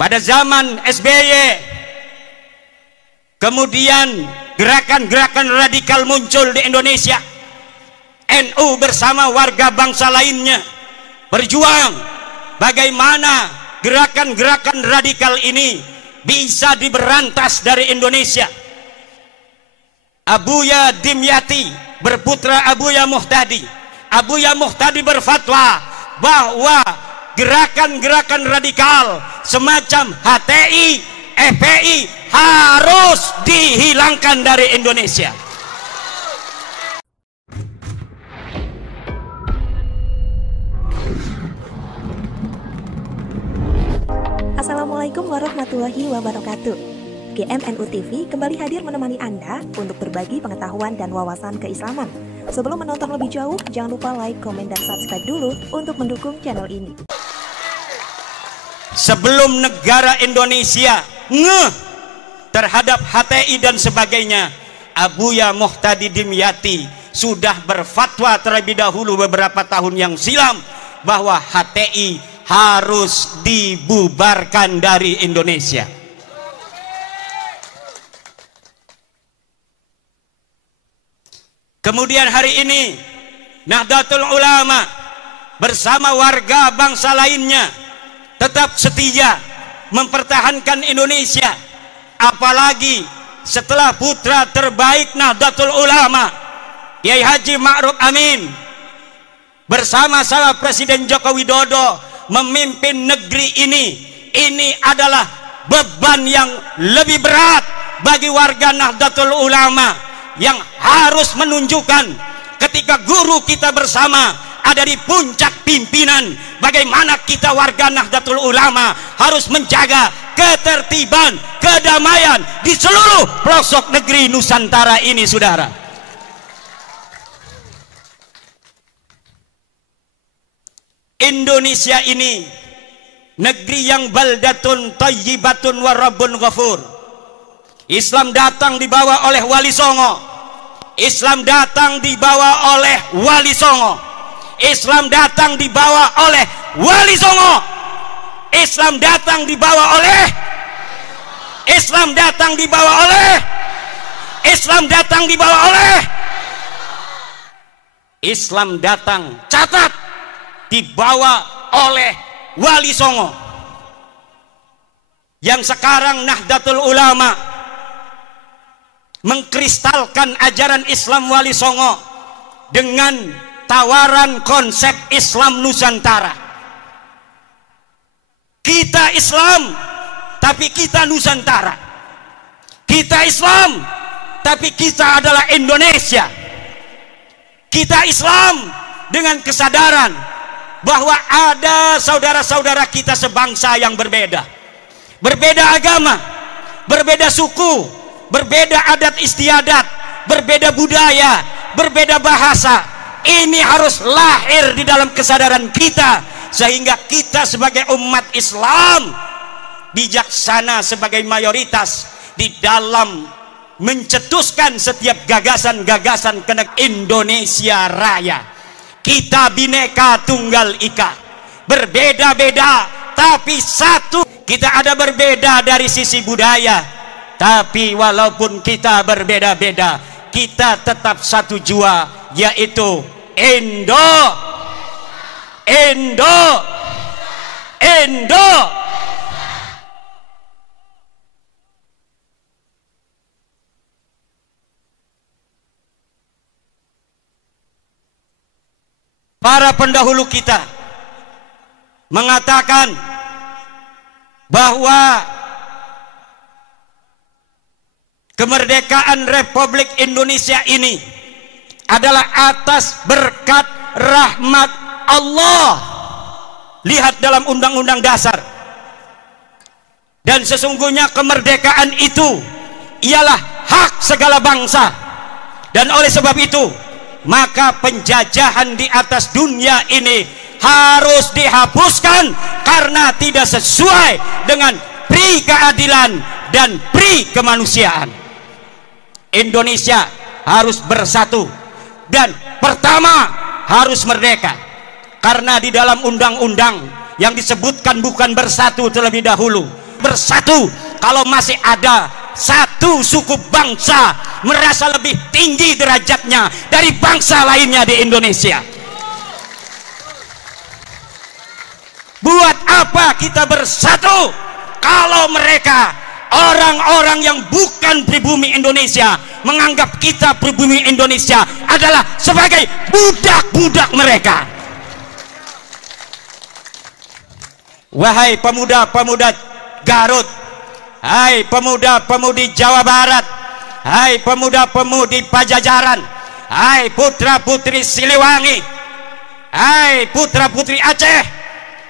pada zaman SBY, kemudian gerakan-gerakan radikal muncul di Indonesia. NU bersama warga bangsa lainnya berjuang bagaimana gerakan-gerakan radikal ini bisa diberantas dari Indonesia. Abuya Dimyati berputra Abuya Muhtadi. Abuya Muhtadi berfatwa bahwa gerakan-gerakan radikal semacam HTI, FPI harus dihilangkan dari Indonesia. Assalamualaikum warahmatullahi wabarakatuh. GMNU TV kembali hadir menemani Anda untuk berbagi pengetahuan dan wawasan keislaman. Sebelum menonton lebih jauh, jangan lupa like, komen, dan subscribe dulu untuk mendukung channel ini. Sebelum negara Indonesia ngeh terhadap HTI dan sebagainya, Abuya Muhtadi Dimyati sudah berfatwa terlebih dahulu beberapa tahun yang silam bahwa HTI harus dibubarkan dari Indonesia. Kemudian hari ini Nahdlatul Ulama bersama warga bangsa lainnya tetap setia mempertahankan Indonesia, apalagi setelah putra terbaik Nahdlatul Ulama Kiai Haji Ma'ruf Amin bersama sama Presiden Joko Widodo memimpin negeri ini adalah beban yang lebih berat bagi warga Nahdlatul Ulama yang harus menunjukkan ketika guru kita bersama ada di puncak pimpinan, bagaimana kita warga Nahdlatul Ulama harus menjaga ketertiban, kedamaian di seluruh pelosok negeri Nusantara ini, saudara. Indonesia ini negeri yang baldatun thayyibatun wa rabbun ghafur. Islam datang dibawa oleh Wali Songo. Islam datang dibawa oleh Wali Songo. Islam datang dibawa oleh Wali Songo. Islam datang dibawa oleh Islam datang dibawa oleh Islam datang dibawa oleh Islam datang, catat, dibawa oleh Wali Songo. Yang sekarang Nahdlatul Ulama mengkristalkan ajaran Islam Wali Songo dengan tawaran konsep Islam Nusantara. Kita Islam tapi kita Nusantara. Kita Islam tapi kita adalah Indonesia. Kita Islam dengan kesadaran bahwa ada saudara-saudara kita sebangsa yang berbeda agama, berbeda suku, berbeda adat istiadat, berbeda budaya, berbeda bahasa. Ini harus lahir di dalam kesadaran kita sehingga kita sebagai umat Islam bijaksana sebagai mayoritas di dalam mencetuskan setiap gagasan-gagasan kenek Indonesia Raya. Kita bineka tunggal ika, berbeda-beda tapi satu. Kita ada berbeda dari sisi budaya, tapi walaupun kita berbeda-beda, kita tetap satu jua, yaitu Indo. Para pendahulu kita mengatakan bahwa kemerdekaan Republik Indonesia ini adalah atas berkat rahmat Allah. Lihat dalam Undang-Undang Dasar. Dan sesungguhnya kemerdekaan itu ialah hak segala bangsa. Dan oleh sebab itu maka penjajahan di atas dunia ini harus dihapuskan karena tidak sesuai dengan pri keadilan dan pri kemanusiaan. Indonesia harus bersatu dan pertama harus merdeka, karena di dalam undang-undang yang disebutkan bukan bersatu terlebih dahulu, bersatu kalau masih ada satu suku bangsa merasa lebih tinggi derajatnya dari bangsa lainnya di Indonesia. Buat apa kita bersatu kalau mereka orang-orang yang bukan pribumi Indonesia menganggap kita pribumi Indonesia adalah sebagai budak-budak mereka. Wahai pemuda-pemuda Garut, hai pemuda-pemudi Jawa Barat, hai pemuda-pemudi Pajajaran, hai putra-putri Siliwangi, hai putra-putri Aceh,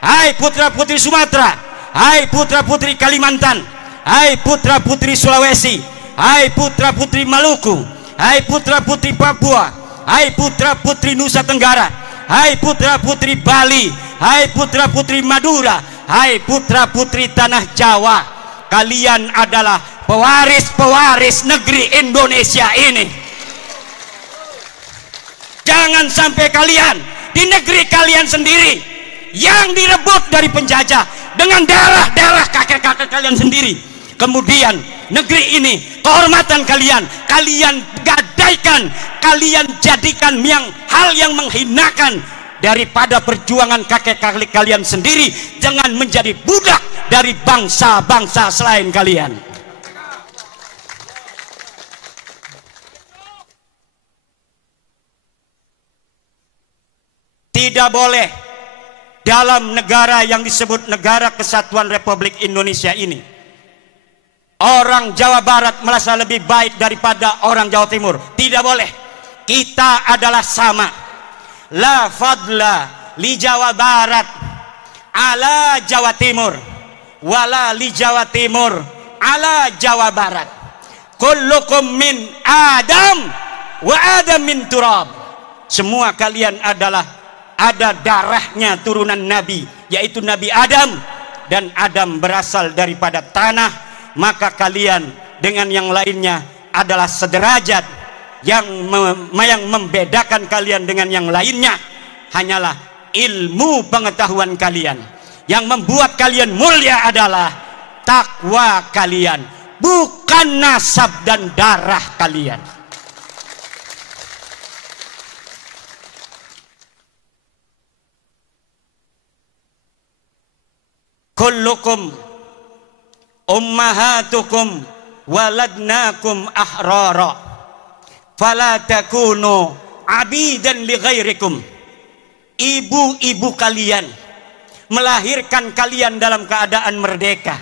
hai putra-putri Sumatera, hai putra-putri Kalimantan, hai putra-putri Sulawesi, hai putra-putri Maluku, hai putra-putri Papua, hai putra-putri Nusa Tenggara, hai putra-putri Bali, hai putra-putri Madura, hai putra-putri Tanah Jawa. Kalian adalah pewaris-pewaris negeri Indonesia ini. Jangan sampai kalian di negeri kalian sendiri yang direbut dari penjajah dengan darah-darah kakek-kakek kalian sendiri, kemudian negeri ini, kehormatan kalian, kalian gadaikan, kalian jadikan hal yang menghinakan daripada perjuangan kakek-kakek kalian sendiri dengan menjadi budak dari bangsa-bangsa selain kalian. Tidak boleh dalam negara yang disebut Negara Kesatuan Republik Indonesia ini orang Jawa Barat merasa lebih baik daripada orang Jawa Timur. Tidak boleh. Kita adalah sama. La fadla li Jawa Barat ala Jawa Timur, wala li Jawa Timur ala Jawa Barat. Kullukum min Adam wa Adam min turab. Semua kalian adalah ada darahnya turunan Nabi, yaitu Nabi Adam, dan Adam berasal daripada tanah. Maka kalian dengan yang lainnya adalah sederajat. Yang membedakan kalian dengan yang lainnya hanyalah ilmu pengetahuan kalian. Yang membuat kalian mulia adalah takwa kalian, bukan nasab dan darah kalian. Kullukum ummahatukum waladnakum ahrara fala takunu abidan li ghairikum. Ibu-ibu kalian melahirkan kalian dalam keadaan merdeka,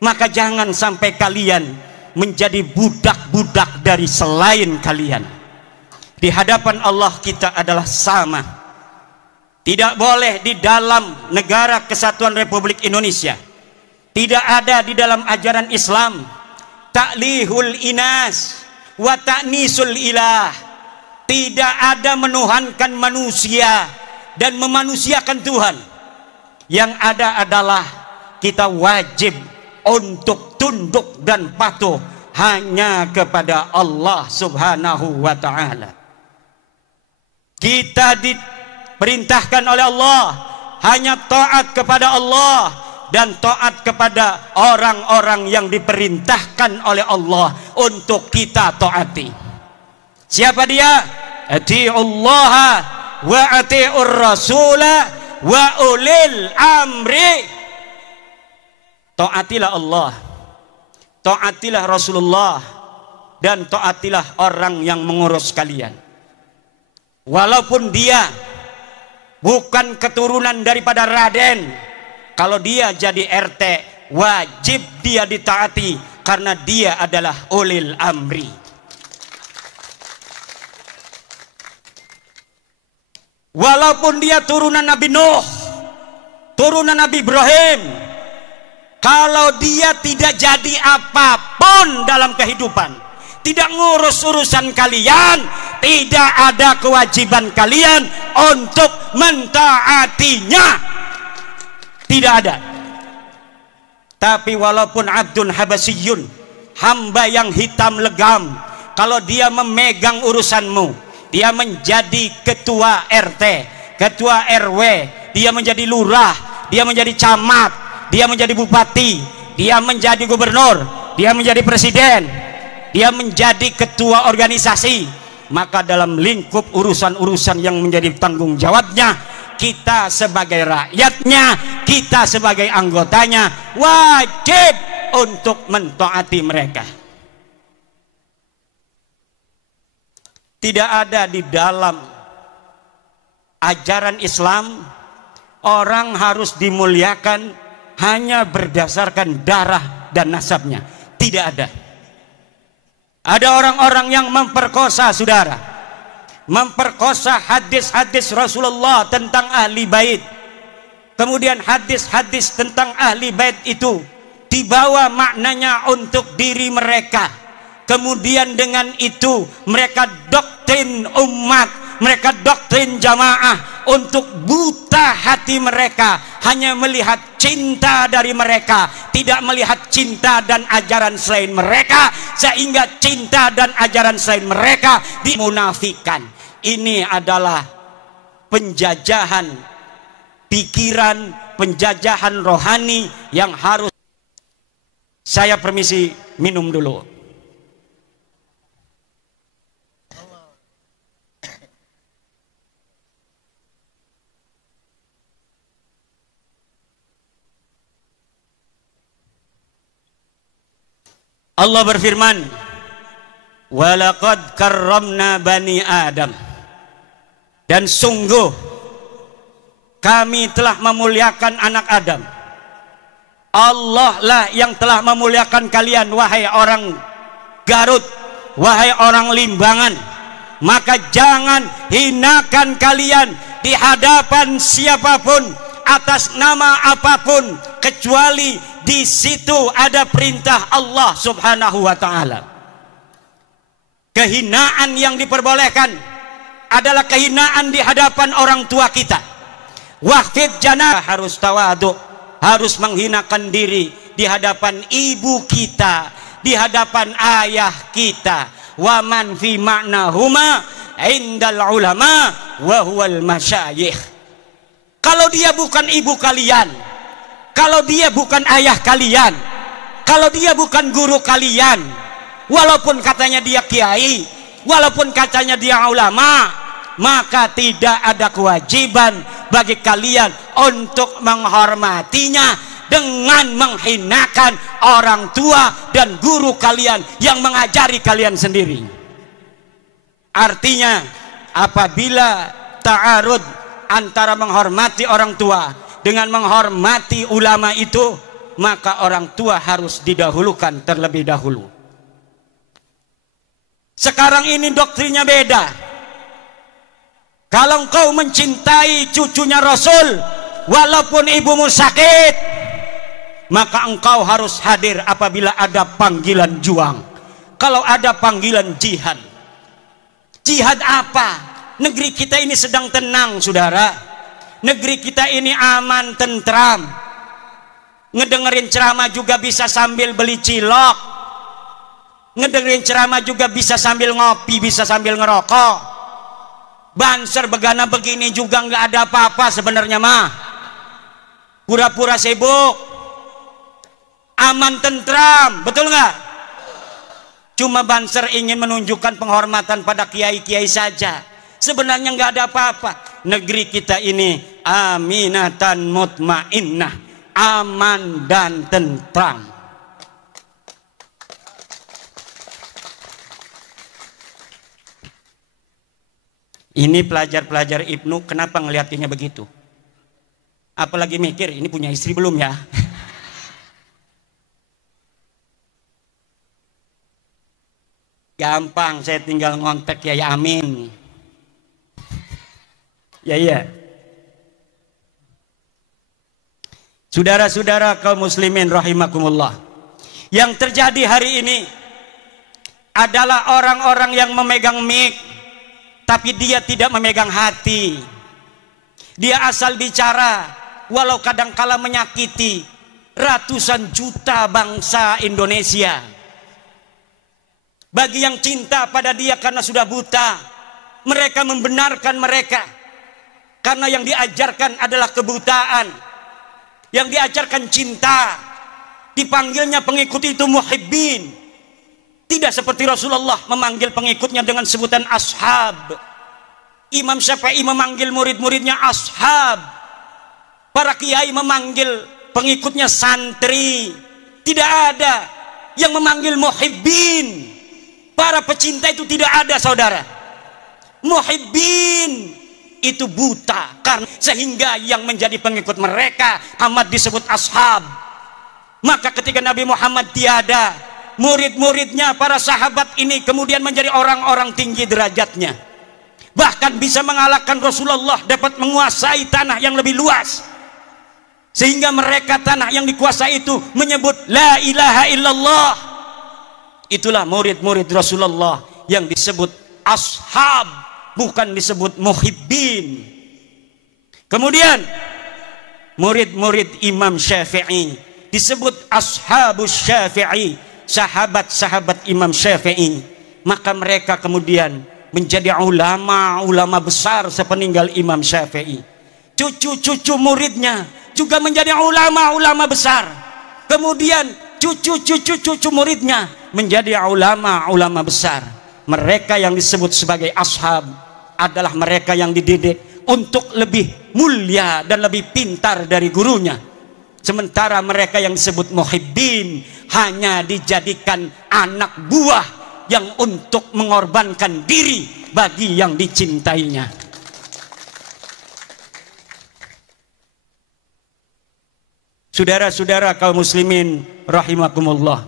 maka jangan sampai kalian menjadi budak-budak dari selain kalian. Di hadapan Allah kita adalah sama. Tidak boleh di dalam Negara Kesatuan Republik Indonesia, tidak ada di dalam ajaran Islam ta'lihul inas wa ta'nisul ilah. Tidak ada menuhankan manusia dan memanusiakan Tuhan. Yang ada adalah kita wajib untuk tunduk dan patuh hanya kepada Allah Subhanahu wa ta'ala. Kita diperintahkan oleh Allah hanya taat kepada Allah dan taat kepada orang-orang yang diperintahkan oleh Allah untuk kita taati. Siapa dia? Atiullaha wa atiur rasula wa ulil amri. Taatilah Allah, taatilah Rasulullah, dan taatilah orang yang mengurus kalian. Walaupun dia bukan keturunan daripada Raden, kalau dia jadi RT, wajib dia ditaati karena dia adalah ulil amri. Walaupun dia turunan Nabi Nuh, turunan Nabi Ibrahim, kalau dia tidak jadi apapun dalam kehidupan, tidak ngurus urusan kalian, tidak ada kewajiban kalian untuk mentaatinya. Tidak ada. Tapi walaupun abdun habasiyun, hamba yang hitam legam, kalau dia memegang urusanmu, dia menjadi ketua RT, ketua RW, dia menjadi lurah, dia menjadi camat, dia menjadi bupati, dia menjadi gubernur, dia menjadi presiden, dia menjadi ketua organisasi, maka dalam lingkup urusan-urusan yang menjadi tanggung jawabnya, kita sebagai rakyatnya, kita sebagai anggotanya wajib untuk mentaati mereka. Tidak ada di dalam ajaran Islam orang harus dimuliakan hanya berdasarkan darah dan nasabnya. Tidak ada. Ada orang-orang yang memperkosa saudara, memperkosa hadis-hadis Rasulullah tentang ahli bait. Kemudian hadis-hadis tentang ahli bait itu dibawa maknanya untuk diri mereka. Kemudian dengan itu mereka doktrin umat, mereka doktrin jamaah untuk buta hati mereka, hanya melihat cinta dari mereka, tidak melihat cinta dan ajaran selain mereka, sehingga cinta dan ajaran selain mereka dimunafikan. Ini adalah penjajahan pikiran, penjajahan rohani yang harus. Saya permisi minum dulu. Allah berfirman, walaqad karramna bani Adam, dan sungguh kami telah memuliakan anak Adam. Allah lah yang telah memuliakan kalian, wahai orang Garut, wahai orang Limbangan. Maka jangan hinakan kalian di hadapan siapapun atas nama apapun, kecuali di situ ada perintah Allah Subhanahu wa taala. Kehinaan yang diperbolehkan adalah kehinaan di hadapan orang tua kita. Waqfid janah, harus tawadhu, harus menghinakan diri di hadapan ibu kita, di hadapan ayah kita. Wa man fi ma'nahuma indal ulama wa huwal masyayikh. Kalau dia bukan ibu kalian, kalau dia bukan ayah kalian, kalau dia bukan guru kalian, walaupun katanya dia kiai, walaupun katanya dia ulama, maka tidak ada kewajiban bagi kalian untuk menghormatinya dengan menghinakan orang tua dan guru kalian yang mengajari kalian sendiri. Artinya apabila ta'arud antara menghormati orang tua dengan menghormati ulama itu, maka orang tua harus didahulukan terlebih dahulu. Sekarang ini doktrinnya beda. Kalau engkau mencintai cucunya Rasul, walaupun ibumu sakit, maka engkau harus hadir apabila ada panggilan juang. Kalau ada panggilan jihad. Jihad apa? Negeri kita ini sedang tenang, saudara. Negeri kita ini aman, tentram. Ngedengerin ceramah juga bisa sambil beli cilok. Ngedengerin ceramah juga bisa sambil ngopi, bisa sambil ngerokok. Banser begana begini juga nggak ada apa-apa sebenarnya mah. Pura-pura sibuk. Aman, tentram, betul nggak? Cuma Banser ingin menunjukkan penghormatan pada kiai-kiai saja. Sebenarnya nggak ada apa-apa. Negeri kita ini aminatan mutmainnah, aman dan tentram. Ini pelajar-pelajar Ibnu kenapa ngeliatinnya begitu? Apalagi mikir ini punya istri belum ya? Gampang, saya tinggal ngontek ya Amin. Ya iya. Saudara-saudara kaum muslimin rahimakumullah. Yang terjadi hari ini adalah orang-orang yang memegang mic, tapi dia tidak memegang hati. Dia asal bicara, walau kadangkala menyakiti ratusan juta bangsa Indonesia. Bagi yang cinta pada dia karena sudah buta, mereka membenarkan mereka. Karena yang diajarkan adalah kebutaan. Yang diajarkan cinta. dipanggilnya pengikut itu muhibbin. Tidak seperti Rasulullah memanggil pengikutnya dengan sebutan ashab. Imam Syafi'i memanggil murid-muridnya ashab. Para kiai memanggil pengikutnya santri. Tidak ada yang memanggil muhibbin. Para pecinta itu tidak ada, saudara. Muhibbin itu buta, karena sehingga yang menjadi pengikut mereka amat disebut ashab. Maka ketika Nabi Muhammad tiada, murid-muridnya para sahabat ini kemudian menjadi orang-orang tinggi derajatnya, bahkan bisa mengalahkan Rasulullah, dapat menguasai tanah yang lebih luas, sehingga mereka tanah yang dikuasai itu menyebut la ilaha illallah. Itulah murid-murid Rasulullah yang disebut ashab, bukan disebut muhibbin. Kemudian murid-murid Imam Syafi'i disebut ashabus Syafi'i, sahabat-sahabat Imam Syafi'i. Maka mereka kemudian menjadi ulama-ulama besar sepeninggal Imam Syafi'i. Cucu-cucu muridnya juga menjadi ulama-ulama besar. Kemudian cucu-cucu muridnya menjadi ulama-ulama besar. Mereka yang disebut sebagai ashab adalah mereka yang dididik untuk lebih mulia dan lebih pintar dari gurunya. Sementara mereka yang disebut muhibbin hanya dijadikan anak buah yang untuk mengorbankan diri bagi yang dicintainya. Saudara-saudara kaum muslimin rahimakumullah,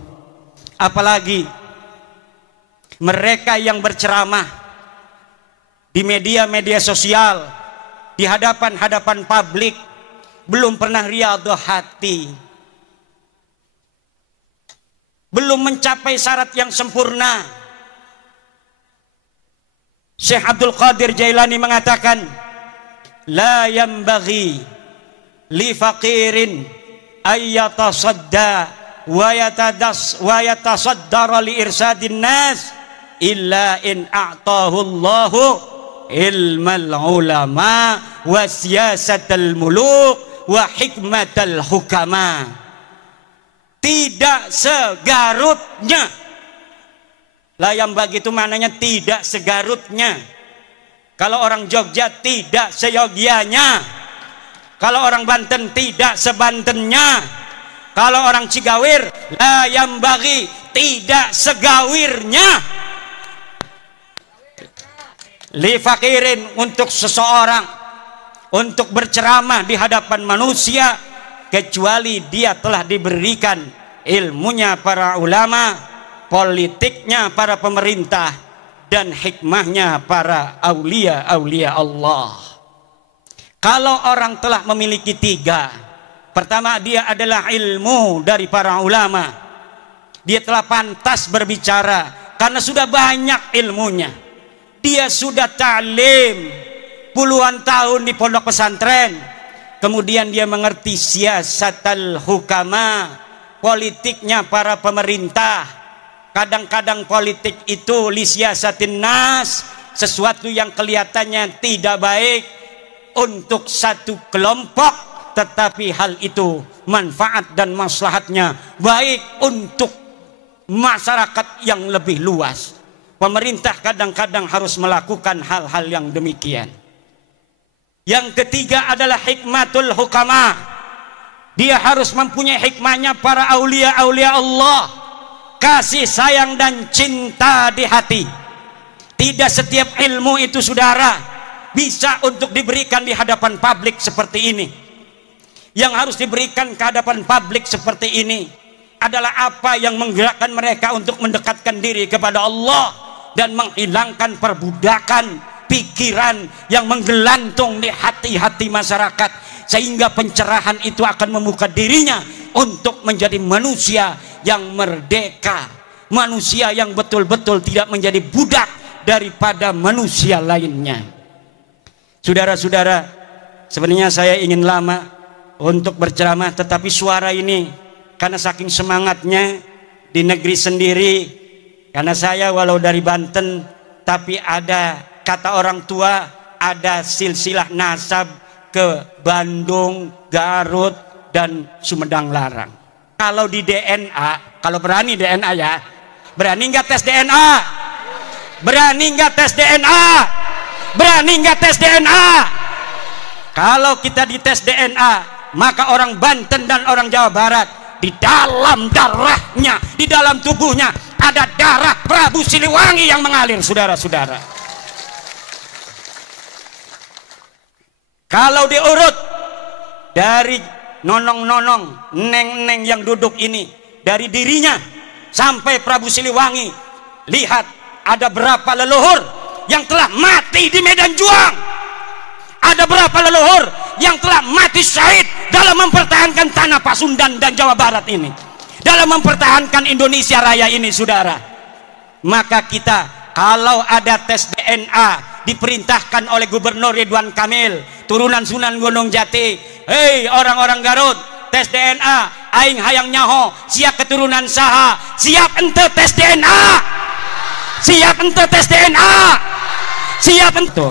apalagi mereka yang berceramah di media-media sosial, di hadapan publik, belum pernah riyadhah hati, belum mencapai syarat yang sempurna. Syekh Abdul Qadir Jailani mengatakan, la yambaghi li faqirin ayyatasadda wa yatasaddara li irsadin nas illa in a'tahu Allahu ilmal ulama wa siyasatal muluk wa hikmatal hukama. Tidak segarutnya. Layam bagi itu maknanya tidak segarutnya. Kalau orang Jogja tidak seyogianya. Kalau orang Banten tidak sebantennya. Kalau orang Cigawir layam bagi tidak segawirnya. Li fakirin, untuk seseorang untuk berceramah di hadapan manusia kecuali dia telah diberikan ilmunya para ulama, politiknya para pemerintah, dan hikmahnya para aulia-aulia Allah. Kalau orang telah memiliki tiga, pertama dia adalah ilmu dari para ulama, dia telah pantas berbicara karena sudah banyak ilmunya. Dia sudah ta'lim puluhan tahun di pondok pesantren. Kemudian dia mengerti siyasatal hukama, politiknya para pemerintah. Kadang-kadang politik itu li siyasatin nas, sesuatu yang kelihatannya tidak baik untuk satu kelompok, tetapi hal itu manfaat dan maslahatnya baik untuk masyarakat yang lebih luas. Pemerintah kadang-kadang harus melakukan hal-hal yang demikian. Yang ketiga adalah hikmatul hukama. Dia harus mempunyai hikmahnya para aulia-aulia Allah, kasih sayang dan cinta di hati. Tidak setiap ilmu itu, saudara, bisa untuk diberikan di hadapan publik seperti ini. Yang harus diberikan ke hadapan publik seperti ini adalah apa yang menggerakkan mereka untuk mendekatkan diri kepada Allah dan menghilangkan perbudakan pikiran yang menggelantung di hati-hati masyarakat, sehingga pencerahan itu akan membuka dirinya untuk menjadi manusia yang merdeka, manusia yang betul-betul tidak menjadi budak daripada manusia lainnya. Saudara-saudara, sebenarnya saya ingin lama untuk berceramah, tetapi suara ini karena saking semangatnya di negeri sendiri, karena saya walau dari Banten, tapi ada kata orang tua, ada silsilah nasab ke Bandung, Garut, dan Sumedang Larang. Kalau di DNA, kalau berani DNA ya, berani nggak tes DNA? Berani nggak tes DNA? Berani nggak tes DNA? Kalau kita dites DNA, maka orang Banten dan orang Jawa Barat, di dalam darahnya, di dalam tubuhnya ada darah Prabu Siliwangi yang mengalir, saudara-saudara. Kalau diurut dari nonong-nonong, neng-neng yang duduk ini, dari dirinya sampai Prabu Siliwangi, lihat ada berapa leluhur yang telah mati di medan juang. Ada berapa leluhur yang telah mati syahid dalam mempertahankan tanah Pasundan dan Jawa Barat ini, dalam mempertahankan Indonesia Raya ini, saudara. Maka kita kalau ada tes DNA diperintahkan oleh Gubernur Ridwan Kamil, turunan Sunan Gunung Jati, hei orang-orang Garut, tes DNA, aing hayang nyaho, siap keturunan saha, siap ente tes DNA, siap ente tes DNA, siap ente.